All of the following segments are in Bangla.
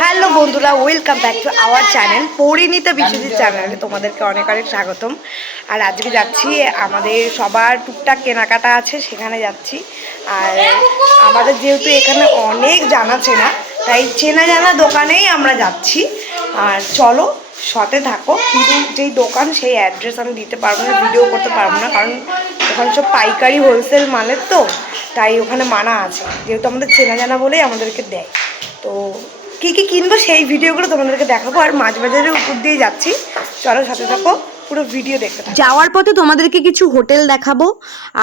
হ্যালো বন্ধুরা, welcome back to our channel Parineeta Biswajit চ্যানেলে তোমাদেরকে অনেক অনেক স্বাগতম। আর আজকে যাচ্ছি, আমাদের সবার টুকটাক কেনাকাটা আছে, সেখানে যাচ্ছি। আর আমাদের যেহেতু এখানে অনেক জানা চেনা, তাই চেনা জানা দোকানেই আমরা যাচ্ছি। আর চলো সাথে থাকো, কিন্তু যেই দোকান সেই অ্যাড্রেস আমি দিতে পারবো না, ভিডিও করতে পারবো না, কারণ ওখানে সব পাইকারি হোলসেল মালের তো, তাই ওখানে মানা আছে। যেহেতু আমাদের চেনা জানা বলেই আমাদেরকে দেয়। তো কী কী কিনবো সেই ভিডিওগুলো তোমাদেরকে দেখাবো। আর মাছ বাজারের উপর দিয়ে যাচ্ছি, চলো সাথে থাকো, পুরো ভিডিও দেখতে থাকো। যাওয়ার পথে তোমাদেরকে কিছু হোটেল দেখাবো,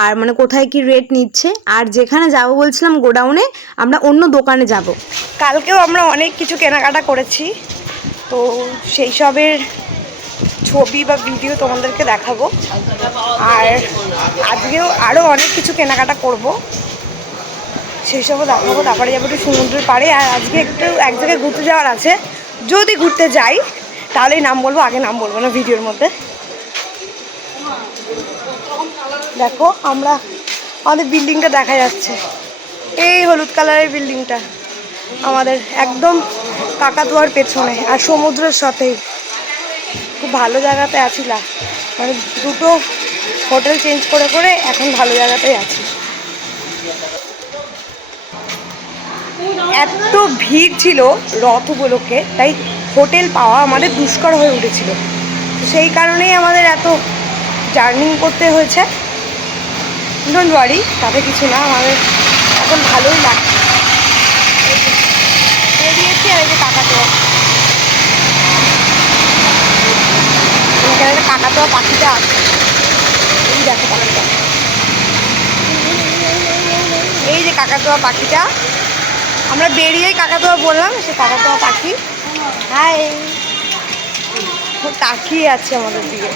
আর মানে কোথায় কি রেট নিচ্ছে। আর যেখানে যাব বলছিলাম গোডাউনে, আমরা অন্য দোকানে যাব। কালকেও আমরা অনেক কিছু কেনাকাটা করেছি, তো সেই সবের ছবি বা ভিডিও তোমাদেরকে দেখাবো। আর আজকেও আরও অনেক কিছু কেনাকাটা করব, সেই সবও দেখাবো। তারপরে যাবো একটু সমুদ্রের পাড়ে। আর আজকে একটু এক জায়গায় ঘুরতে যাওয়ার আছে, যদি ঘুরতে যাই তাহলেই নাম বলবো, আগে নাম বলবো না ভিডিওর মধ্যে। দেখো আমাদের বিল্ডিংটা দেখা যাচ্ছে, এই হলুদ কালারের বিল্ডিংটা আমাদের একদম কাকাতুয়ার পেছনে, আর সমুদ্রের সাথেই। খুব ভালো জায়গাতে আছিলাম, মানে দুটো হোটেল চেঞ্জ করে করে এখন ভালো জায়গাতেই আছি। এত ভিড় ছিল রথ উপলক্ষে, তাই হোটেল পাওয়া আমাদের দুষ্কর হয়ে উঠেছিল। সেই কারণেই আমাদের এত জার্নি করতে হয়েছে। ডোন্ট ওয়ারি, তাতে কিছু না, আমাদের এখন ভালোই লাগছে। বেরিয়েছি, আর এই যে কাকাতোয়া, এখানে কাকাতোয়া পাখিটা আছে, এই দেখো পাখিটা, এই যে কাকাতোয়া পাখিটা। আমরা বেরিয়েই কাকাতোয়া বললাম, সে কাকাতোয়া পাখি হাই তাকিয়ে আছে আমাদের দিকে।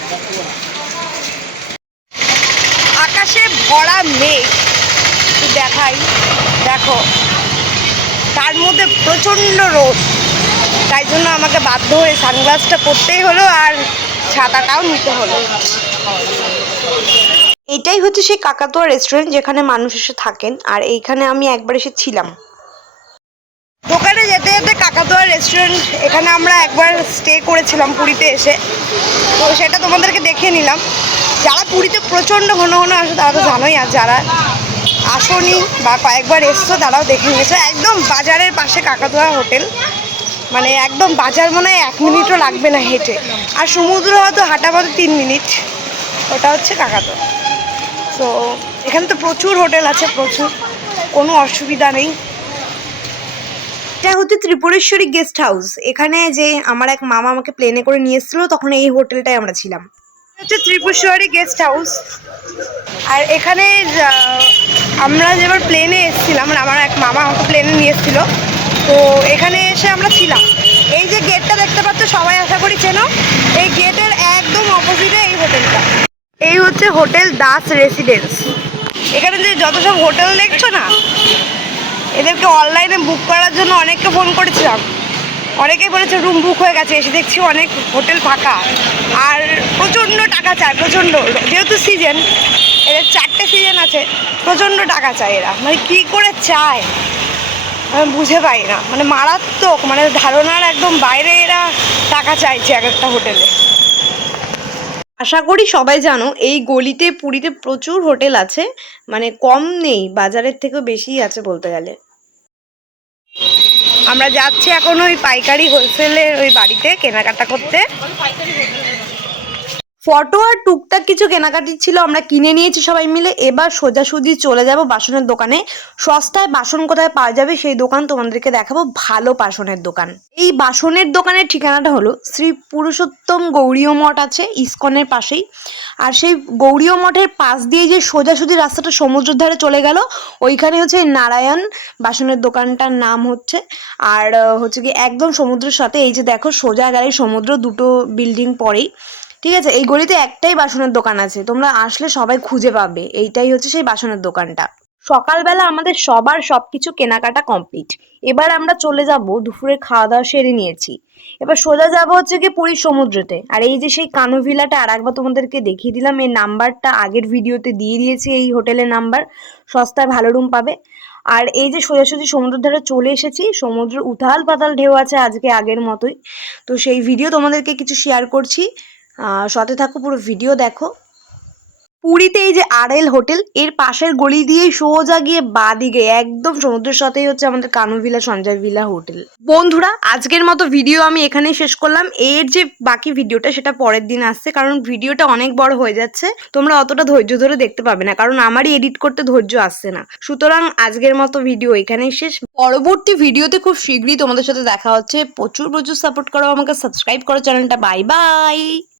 আকাশে ভরা মেঘ দেখাই, দেখো, তার মধ্যে প্রচণ্ড রোদ, তাই জন্য আমাকে বাধ্য হয়ে সানগ্লাসটা পরতেই হলো, আর ছাতাটাও নিতে হলো। এটাই হচ্ছে সেই কাকাতুয়া রেস্টুরেন্ট যেখানে মানুষ এসে থাকেন, আর এইখানে আমি একবার এসেছিলাম। দোকানে যেতে যেতে কাকাতুয়া রেস্টুরেন্ট, এখানে আমরা একবার স্টে করেছিলাম পুরীতে এসে, তো সেটা তোমাদেরকে দেখিয়ে নিলাম। যারা পুরীতে প্রচণ্ড ঘন ঘন আসে তারা তো জানোই, আর যারা আসনি বা কয়েকবার এসছো তারাও দেখে নিয়েছো। একদম বাজারের পাশে কাকাতুয়া হোটেল, মানে একদম বাজার মনে হয় 1 মিনিটও লাগবে না হেঁটে, আর সমুদ্র হয়তো হাঁটা পথে 3 মিনিট। ওটা হচ্ছে কাকাতুয়া। তো এখানে তো প্রচুর হোটেল আছে, প্রচুর, কোনো অসুবিধা নেই। এটা হচ্ছে ত্রিপুরেশ্বরী গেস্ট হাউস। এখানে যে আমার এক মামা আমাকে প্লেনে করে নিয়ে এসেছিলো, তখন এই হোটেলটায় আমরা ছিলাম। হচ্ছে ত্রিপুরেশ্বরী গেস্ট হাউস। আর এখানে আমরা যেবার প্লেনে এসেছিলাম, আমার এক মামা আমাকে প্লেনে নিয়ে এসেছিলো, তো এখানে এসে আমরা ছিলাম। এই যে গেটটা দেখতে পাচ্ছ, সবাই আশা করি চেনো, এই গেটের একদম অপোজিটে এই হোটেলটা। এই হচ্ছে হোটেল দাস রেসিডেন্স। এখানে যে যত সব হোটেল দেখছো না, এদেরকে অনলাইনে বুক করার জন্য অনেককে ফোন করেছিলাম, অনেকেই বলেছে রুম বুক হয়ে গেছে, এসে দেখছি অনেক হোটেল ফাঁকা। আর প্রচণ্ড টাকা চায়, প্রচণ্ড, যেহেতু সিজন, এদের 4টে সিজন আছে, প্রচণ্ড টাকা চায় এরা, মানে কী করে চায় আমি বুঝে পাই না, মানে মারাত্মক, মানে ধারণার একদম বাইরে এরা টাকা চাইছে এক একটা হোটেলে। আশা করি সবাই জানো এই গলিতে পুরীতে প্রচুর হোটেল আছে, মানে কম নেই, বাজারের থেকেও বেশিই আছে বলতে গেলে। আমরা যাচ্ছি এখন ওই পাইকারি হোলসেলের ওই বাড়িতে কেনাকাটা করতে। ফটো আর টুকটাক কিছু কেনাকাটি ছিল, আমরা কিনে নিয়েছি সবাই মিলে। এবার সোজাসুজি চলে যাব বাসনের দোকানে। সস্তায় বাসন কোথায় পাওয়া যাবে সেই দোকান তোমাদেরকে দেখাবো, ভালো বাসনের দোকান। এই বাসনের দোকানের ঠিকানাটা হলো শ্রী পুরুষোত্তম গৌড়ীয় মঠ আছে ইস্কনের পাশেই। আর সেই গৌড়ীয় মঠের পাশ দিয়ে যে সোজাসুজি রাস্তাটা সমুদ্রের ধারে চলে গেল, ওইখানে হচ্ছে নারায়ণ বাসনের দোকানটার নাম হচ্ছে। আর হচ্ছে কি একদম সমুদ্রের সাথে, এই যে দেখো সোজা গেলে সমুদ্র, দুটো বিল্ডিং পরেই, ঠিক আছে। এই গলিতে একটাই বাসনের দোকান আছে, তোমরা আসলে সবাই খুঁজে পাবে, এইটাই হচ্ছে সেই বাসনের দোকানটা। সকালবেলা আমাদের সবার সবকিছু কেনাকাটা কমপ্লিট। এবার আমরা চলে যাব, দুপুরের খাওয়া দাওয়া সেরে নিয়েছি, এবার সোজা যাব হচ্ছে কি পুরীর সমুদ্রেতে। আর এই যে সেই কানো ভিলাটা আর একবার তোমাদেরকে দেখিয়ে দিলাম, এই নাম্বারটা আগের ভিডিওতে দিয়ে দিয়েছি, এই হোটেলের নাম্বার, সস্তায় ভালো রুম পাবে। আর এই যে সোজাসুজি সমুদ্রের ধারে চলে এসেছি, সমুদ্রের উথাল পাতাল ঢেউ আছে আজকে আগের মতোই। তো সেই ভিডিও তোমাদেরকে কিছু শেয়ার করছি, সাথে থাকো, পুরো ভিডিও দেখো। পুরীতে এই যে RL হোটেল, এর পাশের গলি দিয়েই সোজা গিয়ে বাঁদিকে একদম সমুদ্রের সাথেই হচ্ছে আমাদের Kanu villa Sanjay villa hotel. বন্ধুরা, আজকের মতো ভিডিও আমি এখানেই শেষ করলাম। এর যে বাকি ভিডিওটা সেটা পরের দিন আসছে, কারণ ভিডিওটা অনেক বড় হয়ে যাচ্ছে, তোমরা অতটা ধৈর্য ধরে দেখতে পাবে না, কারণ আমারই এডিট করতে ধৈর্য আসছে না। সুতরাং আজকের মতো ভিডিও এখানেই শেষ। পরবর্তী ভিডিওতে খুব শীঘ্রই তোমাদের সাথে দেখা হচ্ছে। প্রচুর প্রচুর সাপোর্ট করো আমাকে, সাবস্ক্রাইব করো চ্যানেলটা। Bye bye.